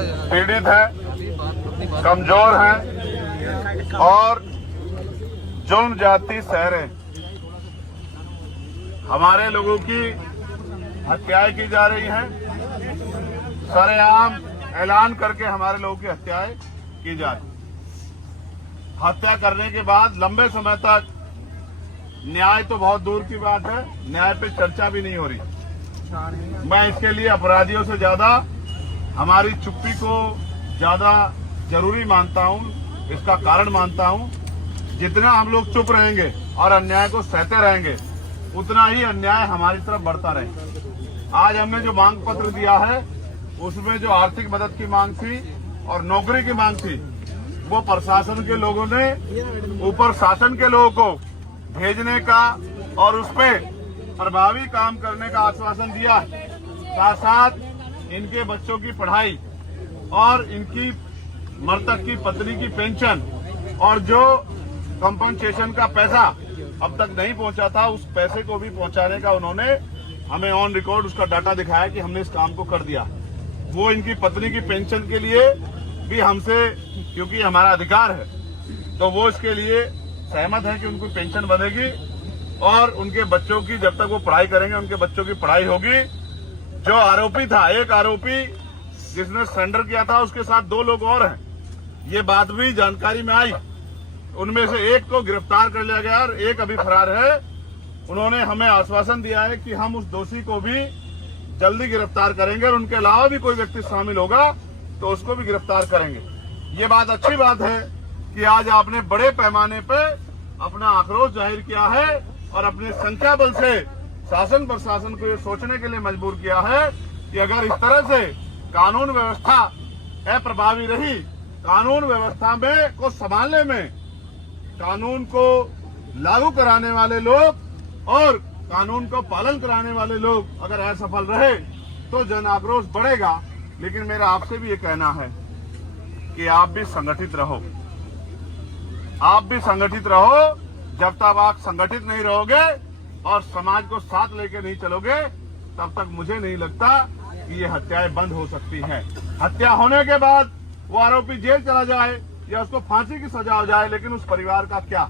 पीड़ित हैं, कमजोर हैं और जुल्म जाती सह रहे हैं। हमारे लोगों की हत्याएं की जा रही हैं, सरेआम ऐलान करके हमारे लोगों की हत्याएं की जा रही। हत्या करने के बाद लंबे समय तक न्याय तो बहुत दूर की बात है, न्याय पे चर्चा भी नहीं हो रही। मैं इसके लिए अपराधियों से ज्यादा हमारी चुप्पी को ज्यादा जरूरी मानता हूं, इसका कारण मानता हूं। जितना हम लोग चुप रहेंगे और अन्याय को सहते रहेंगे, उतना ही अन्याय हमारी तरफ बढ़ता रहेगा। आज हमने जो मांग पत्र दिया है, उसमें जो आर्थिक मदद की मांग थी और नौकरी की मांग थी, वो प्रशासन के लोगों ने ऊपर शासन के लोगों को भेजने का और उस पे प्रभावी काम करने का आश्वासन दिया। साथ साथ इनके बच्चों की पढ़ाई और इनकी मृतक की पत्नी की पेंशन और जो कंपनसेशन का पैसा अब तक नहीं पहुंचा था, उस पैसे को भी पहुंचाने का उन्होंने हमें ऑन रिकॉर्ड उसका डाटा दिखाया कि हमने इस काम को कर दिया। वो इनकी पत्नी की पेंशन के लिए भी हमसे, क्योंकि हमारा अधिकार है, तो वो इसके लिए सहमत है कि उनको पेंशन बनेगी और उनके बच्चों की, जब तक वो पढ़ाई करेंगे, उनके बच्चों की पढ़ाई होगी। जो आरोपी था, एक आरोपी जिसने सरेंडर किया था, उसके साथ 2 लोग और हैं, ये बात भी जानकारी में आई। उनमें से एक को गिरफ्तार कर लिया गया और एक अभी फरार है। उन्होंने हमें आश्वासन दिया है कि हम उस दोषी को भी जल्दी गिरफ्तार करेंगे और उनके अलावा भी कोई व्यक्ति शामिल होगा तो उसको भी गिरफ्तार करेंगे। ये बात अच्छी बात है कि आज आपने बड़े पैमाने पे अपना आक्रोश जाहिर किया है और अपने संख्या बल से शासन प्रशासन को ये सोचने के लिए मजबूर किया है कि अगर इस तरह से कानून व्यवस्था अप्रभावी रही, कानून व्यवस्था में को संभालने में, कानून को लागू कराने वाले लोग और कानून को पालन कराने वाले लोग अगर असफल रहे तो जन आक्रोश बढ़ेगा। लेकिन मेरा आपसे भी ये कहना है कि आप भी संगठित रहो, आप भी संगठित रहो। जब तक आप संगठित नहीं रहोगे और समाज को साथ लेकर नहीं चलोगे, तब तक मुझे नहीं लगता कि ये हत्याएं बंद हो सकती हैं। हत्या होने के बाद वो आरोपी जेल चला जाए या उसको फांसी की सजा हो जाए, लेकिन उस परिवार का क्या,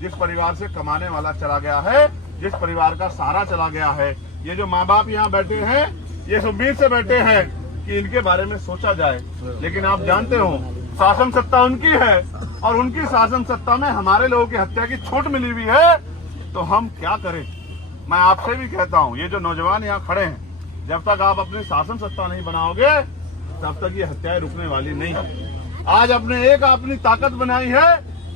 जिस परिवार से कमाने वाला चला गया है, जिस परिवार का सहारा चला गया है। ये जो माँ बाप यहाँ बैठे हैं, ये इस उम्मीद से बैठे हैं कि इनके बारे में सोचा जाए, लेकिन आप जानते हो शासन सत्ता उनकी है और उनकी शासन सत्ता में हमारे लोगों की हत्या की छूट मिली हुई है, तो हम क्या करें। मैं आपसे भी कहता हूँ, ये जो नौजवान यहाँ खड़े हैं, जब तक आप अपनी शासन सत्ता नहीं बनाओगे, तब तक ये हत्याएं रुकने वाली नहीं है। आज अपनी ताकत बनाई है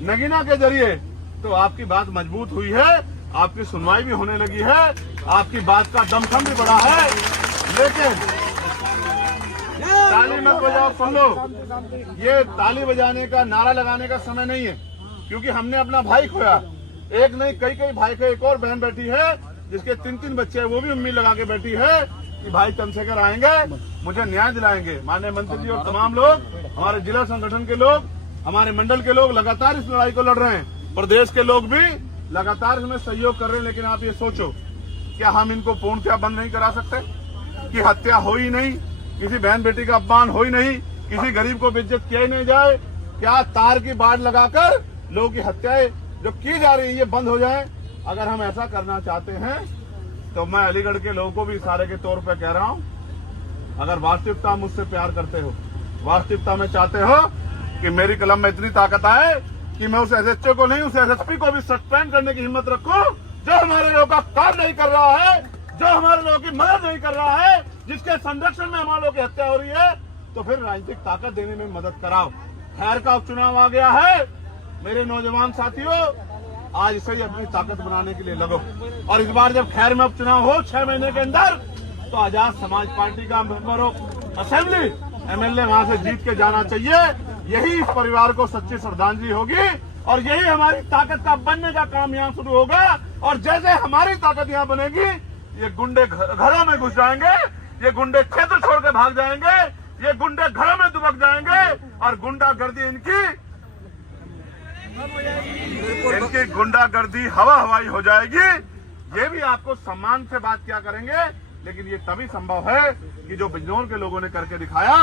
नगीना के जरिए, तो आपकी बात मजबूत हुई है, आपकी सुनवाई भी होने लगी है, आपकी बात का दमखम भी बढ़ा है। लेकिन ताली मत बजाओ, सुन लो, ये ताली बजाने का, नारा लगाने का समय नहीं है, क्योंकि हमने अपना भाई खोया। एक नहीं, कई भाई को, एक और बहन बैठी है जिसके 3 बच्चे हैं, वो भी उम्मीद लगा के बैठी है कि भाई चंद्रशेखर आएंगे, मुझे न्याय दिलाएंगे। माननीय मंत्री जी और तमाम लोग, हमारे जिला संगठन के लोग, हमारे मंडल के लोग लगातार इस लड़ाई को लड़ रहे हैं। प्रदेश के लोग भी लगातार इसमें सहयोग कर रहे हैं। लेकिन आप ये सोचो, क्या हम इनको पूर्णतः बंद नहीं करा सकते कि हत्या हो ही नहीं, किसी बहन बेटी का अपमान हो ही नहीं, किसी गरीब को बेइज्जत किया ही नहीं जाए? क्या तार की बाड़ लगाकर लोगों की हत्याएं जो की जा रही है ये बंद हो जाए? अगर हम ऐसा करना चाहते हैं तो मैं अलीगढ़ के लोगों को भी इशारे के तौर पर कह रहा हूं, अगर वास्तविकता मुझसे प्यार करते हो, वास्तविकता में चाहते हो कि मेरी कलम में इतनी ताकत आए कि मैं उस एसएचओ को नहीं, उस एसएसपी को भी सस्पेंड करने की हिम्मत रखूं जो हमारे लोगों का काम नहीं कर रहा है, जो हमारे लोगों की मदद नहीं कर रहा है, जिसके संरक्षण में हमारे लोगों की हत्या हो रही है, तो फिर राजनीतिक ताकत देने में मदद कराओ। खैर का उपचुनाव आ गया है, मेरे नौजवान साथियों, आज से ही अपनी ताकत बनाने के लिए लगो। और इस बार जब खैर में उपचुनाव हो 6 महीने के अंदर, तो आजाद समाज पार्टी का मेंबर ऑफ असेंबली एमएलए वहां से जीत के जाना चाहिए। यही इस परिवार को सच्ची श्रद्धांजलि होगी और यही हमारी ताकत का बनने का काम यहाँ शुरू होगा। और जैसे हमारी ताकत यहाँ बनेगी, ये गुंडे घरों में घुस जाएंगे, ये गुंडे क्षेत्र छोड़ के भाग जाएंगे, ये गुंडे घरों में दुबक जाएंगे और गुंडागर्दी इनकी गुंडागर्दी हवा हवाई हो जाएगी। ये भी आपको सम्मान से बात क्या करेंगे, लेकिन ये तभी संभव है कि जो बिजनौर के लोगों ने करके दिखाया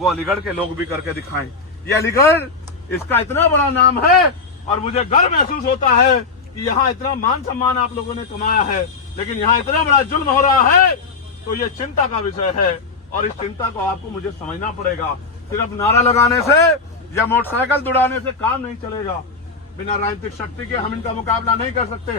वो अलीगढ़ के लोग भी करके दिखाएं। ये अलीगढ़, इसका इतना बड़ा नाम है और मुझे गर्व महसूस होता है कि यहाँ इतना मान सम्मान आप लोगों ने कमाया है, लेकिन यहाँ इतना बड़ा जुल्म हो रहा है, तो ये चिंता का विषय है और इस चिंता को आपको मुझे समझना पड़ेगा। सिर्फ नारा लगाने से या मोटरसाइकिल दौड़ाने से काम नहीं चलेगा। बिना राजनीतिक शक्ति के हम इनका मुकाबला नहीं कर सकते।